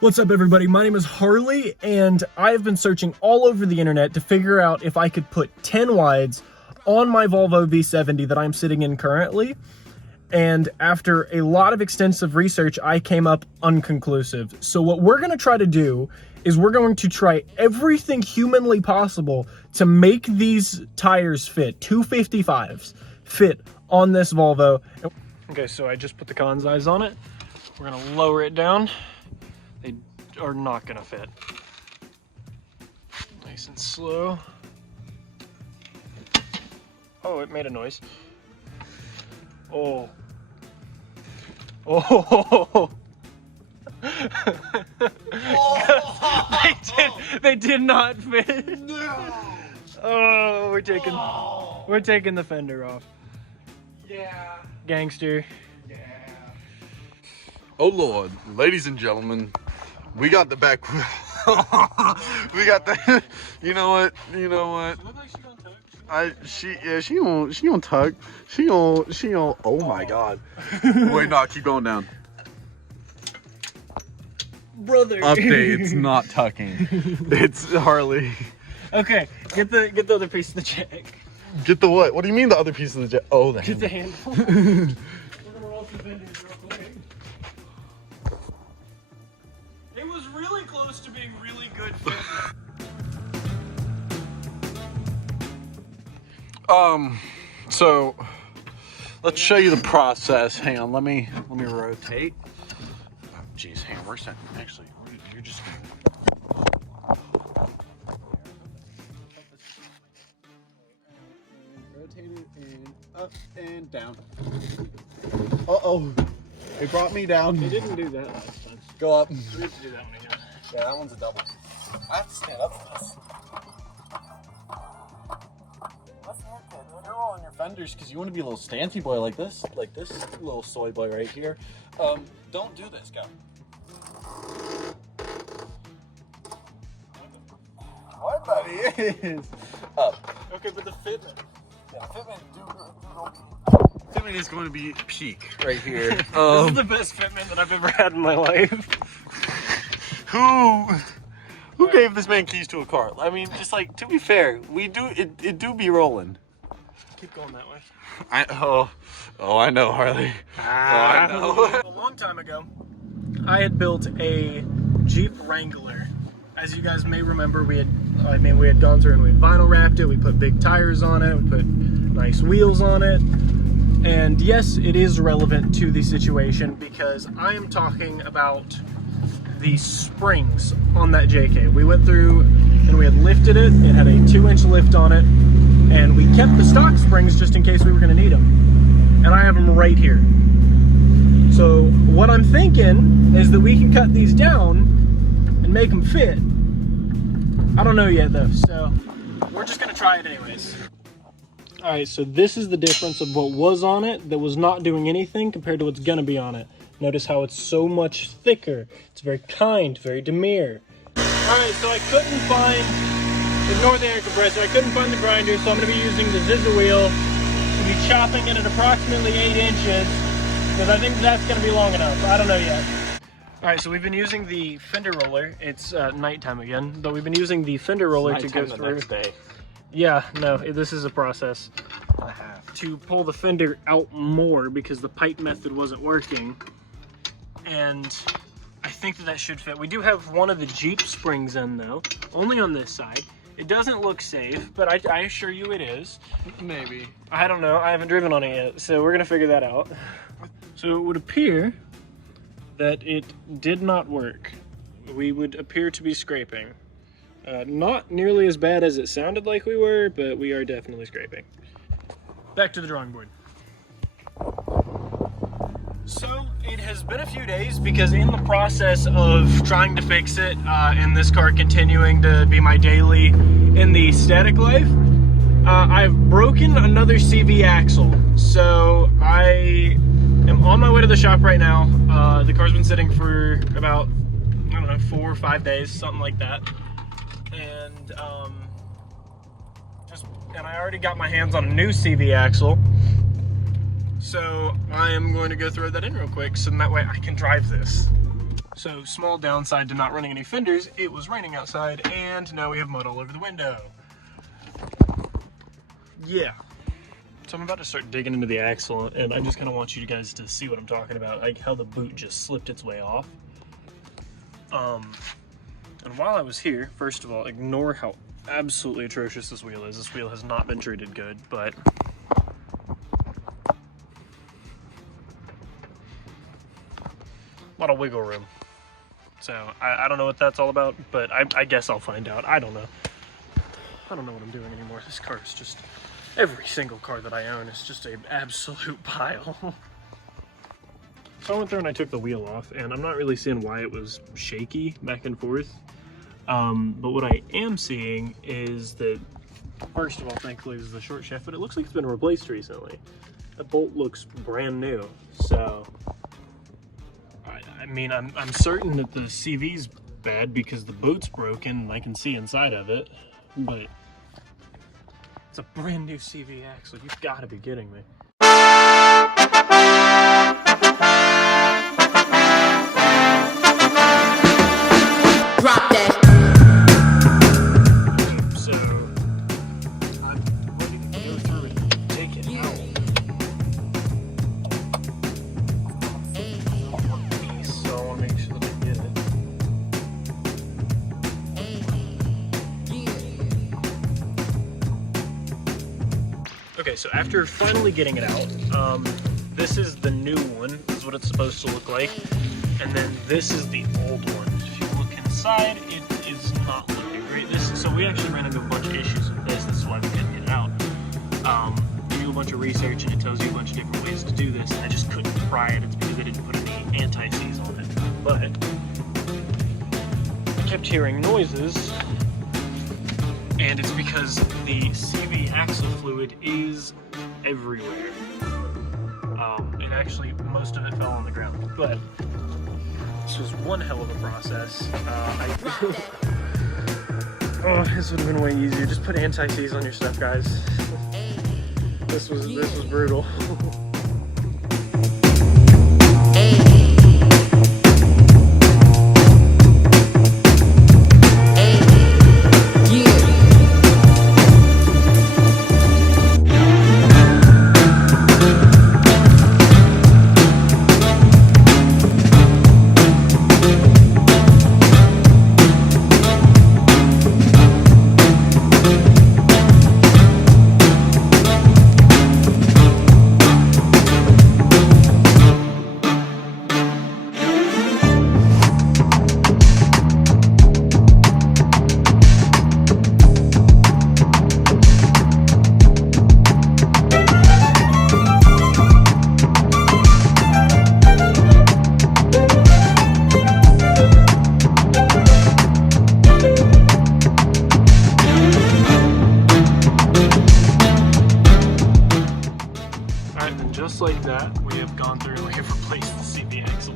What's up, everybody? My name is Harley, and I have been searching all over the internet to figure out if I could put 10 wides on my Volvo V70 that I'm sitting in currently. And after a lot of extensive research, I came up unconclusive. So what we're going to try to do is we're going to try everything humanly possible to make these tires fit, 255s, fit on this Volvo. Okay, so I just put the Con's eyes on it. We're going to lower it down. They are not gonna fit. Nice and slow. Oh, it made a noise. Oh. Oh. They did not fit. No. Oh, we're taking the fender off. Yeah. Gangster. Yeah. Oh Lord, ladies and gentlemen, we got the back. We got the. You know what? You know what? She look like she gonna tuck. She gonna tuck. She gonna. Oh my God. Wait, no, keep going down. Brother. Update. It's not tucking. It's Harley. Okay, get the other piece of the jack. Get the what? What do you mean the other piece of the jet? Oh, the Get the handle. handle. We're gonna roll some fenders real quick. It was really close to being really good fit. So let's show you the process. Hang on, let me rotate. Oh, geez, hang on, where's that? Actually, you're just. Rotate it and up and down. Uh-oh, it brought me down. They didn't do that last time. Go up. We have to do that one again. Yeah, that one's a double. I have to stand up for this. You're rolling your fenders because you want to be a little stancy boy like this little soy boy right here. Don't do this, go. What, buddy? Is up. Okay, but the fitment. Yeah, fitment is going to be peak right here. This is the best fitment that I've ever had in my life. Who gave this man keys to a car? I mean, just like, to be fair, it do be rolling. Keep going that way. I know, Harley. I know. A long time ago, I had built a Jeep Wrangler. As you guys may remember, we had gone through and we had vinyl wrapped it, we put big tires on it, we put nice wheels on it. And yes, it is relevant to the situation because I am talking about the springs on that JK. We went through and we had lifted it. It had a 2-inch lift on it, and we kept the stock springs just in case we were gonna need them. And I have them right here. So what I'm thinking is that we can cut these down and make them fit. I don't know yet though, so we're just gonna try it anyways. All right, so this is the difference of what was on it that was not doing anything compared to what's gonna be on it. Notice how it's so much thicker. It's very kind, very demure. All right, so I couldn't find, ignore the air compressor, I couldn't find the grinder, so I'm gonna be using the Zizza wheel to be chopping it at approximately 8 inches, because I think that's gonna be long enough. I don't know yet. All right, so we've been using the fender roller. It's nighttime again, but we've been using the fender roller to go through. Next day. Yeah, no, this is a process. To pull the fender out more because the pipe method wasn't working. And I think that should fit. We do have one of the Jeep springs in though, only on this side. It doesn't look safe, but I assure you it is. Maybe. I don't know, I haven't driven on it yet, so we're gonna figure that out. So it would appear that it did not work. We would appear to be scraping. Not nearly as bad as it sounded like we were, but we are definitely scraping. Back to the drawing board. So it has been a few days because in the process of trying to fix it and this car continuing to be my daily in the static life, I've broken another CV axle. So I am on my way to the shop right now. The car's been sitting for about, I don't know, 4 or 5 days, something like that. And I already got my hands on a new CV axle. So I am going to go throw that in real quick so that way I can drive this. So small downside to not running any fenders, it was raining outside and now we have mud all over the window. Yeah. So I'm about to start digging into the axle and I just kind of want you guys to see what I'm talking about, like how the boot just slipped its way off. And while I was here, first of all, ignore how absolutely atrocious this wheel is. This wheel has not been treated good, but a lot of wiggle room. So I don't know what that's all about, but I guess I'll find out. I don't know. I don't know what I'm doing anymore. This car is just, every single car that I own is just an absolute pile. So I went through and I took the wheel off, and I'm not really seeing why it was shaky back and forth. But what I am seeing is that, first of all, thankfully, this is the short shaft, but it looks like it's been replaced recently. That bolt looks brand new, so I mean, I'm certain that the CV's bad because the boot's broken and I can see inside of it, but it's a brand new CV axle. You've got to be kidding me. Drop that. So I'm ready to go through and take it out. One piece, so I want to make sure that I get it. Okay, so after finally getting it out, this is the new one. This is what it's supposed to look like. And then this is the old one. If you look inside, it is not looking great. So we actually ran into a bunch of issues with this. This is why we couldn't get it out. You do a bunch of research and it tells you a bunch of different ways to do this. I just couldn't pry it. It's because I didn't put any anti-seize on it. But I kept hearing noises, and it's because the CV axle fluid is everywhere. And actually, most of it fell on the ground. But this was one hell of a process. Oh, this would have been way easier. Just put anti-seize on your stuff, guys. This was brutal. Just like that, we have gone through and we have replaced the CV axle.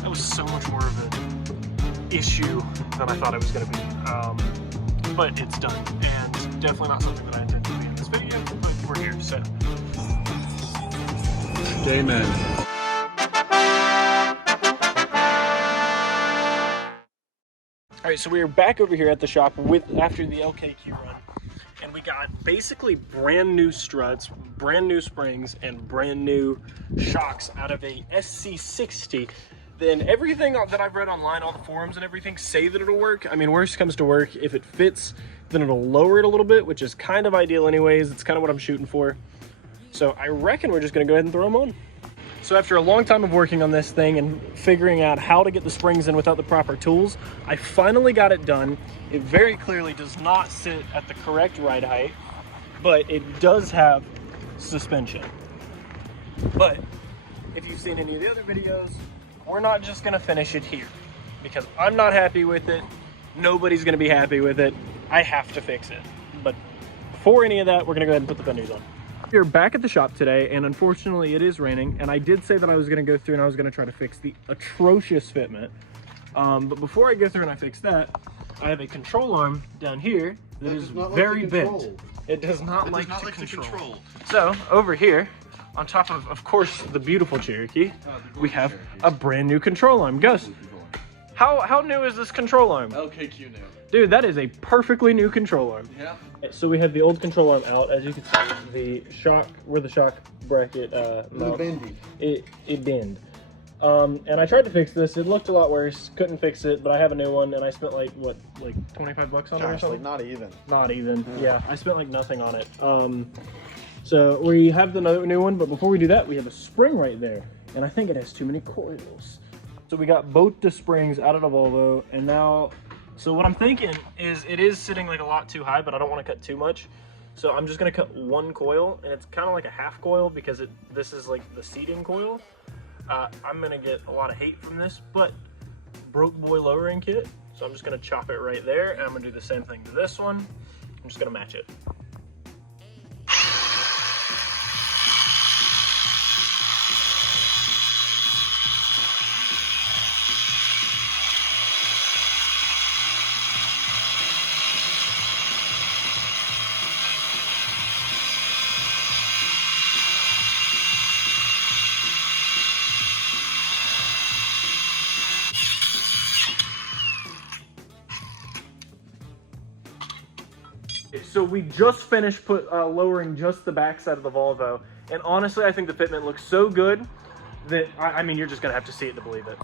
That was so much more of an issue than I thought it was going to be. But it's done, and definitely not something that I intended to be in this video, but we're here, so. Amen. Alright, so we are back over here at the shop after the LKQ run. And we got basically brand new struts, brand new springs, and brand new shocks out of a SC60. Then everything that I've read online, all the forums and everything, say that it'll work. I mean, worst comes to work, if it fits, then it'll lower it a little bit, which is kind of ideal anyways. It's kind of what I'm shooting for. So I reckon we're just gonna go ahead and throw them on. So after a long time of working on this thing and figuring out how to get the springs in without the proper tools, I finally got it done. It very clearly does not sit at the correct ride height, but it does have suspension. But if you've seen any of the other videos, we're not just gonna finish it here because I'm not happy with it. Nobody's gonna be happy with it. I have to fix it. But before any of that, we're gonna go ahead and put the fenders on. We're back at the shop today, and unfortunately it is raining, and I did say that I was going to go through and I was going to try to fix the atrocious fitment. But before I go through and I fix that, I have a control arm down here that is very bent. It does not like to control. So over here, on top of course, the beautiful Cherokee, we have a brand new control arm. Gus, How new is this control arm? LKQ new. Dude, that is a perfectly new control arm. Yeah. So we have the old control arm out, as you can see. The shock, where the shock bracket mounts, it bent. And I tried to fix this. It looked a lot worse. Couldn't fix it, but I have a new one, and I spent like what, like $25 on it or something? Like not even. Not even. Yeah, I spent like nothing on it. So we have the new one, but before we do that, we have a spring right there, and I think it has too many coils. So we got both the springs out of the Volvo, and now, so what I'm thinking is it is sitting like a lot too high, but I don't want to cut too much. So I'm just gonna cut one coil, and it's kind of like a half coil because this is like the seating coil. I'm gonna get a lot of hate from this, but broke boy lowering kit. So I'm just gonna chop it right there, and I'm gonna do the same thing to this one. I'm just gonna match it. So we just finished lowering just the backside of the Volvo, and honestly, I think the fitment looks so good that I mean, you're just gonna have to see it to believe it.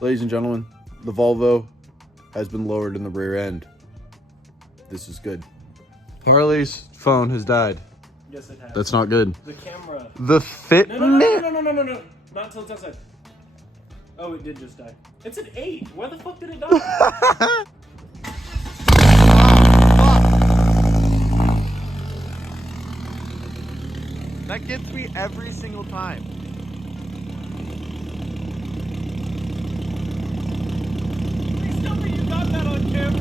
Ladies and gentlemen, the Volvo has been lowered in the rear end. This is good. Harley's phone has died. Yes, it has. That's not good. The camera. The fitment. No. Not until it's outside. Oh, it did just die. It's an 8. Why the fuck did it die? That gets me every single time. Please tell me you got that on camera.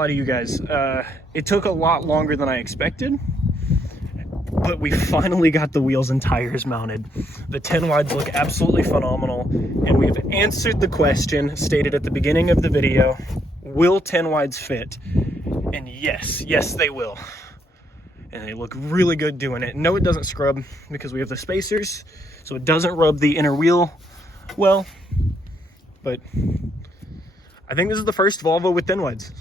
To you guys, it took a lot longer than I expected, but we finally got the wheels and tires mounted. The 10 wides look absolutely phenomenal, and we've answered the question stated at the beginning of the video: will 10 wides fit? And yes they will, and they look really good doing it. No, it doesn't scrub because we have the spacers, so it doesn't rub the inner wheel well, but I think this is the first Volvo with 10 wides.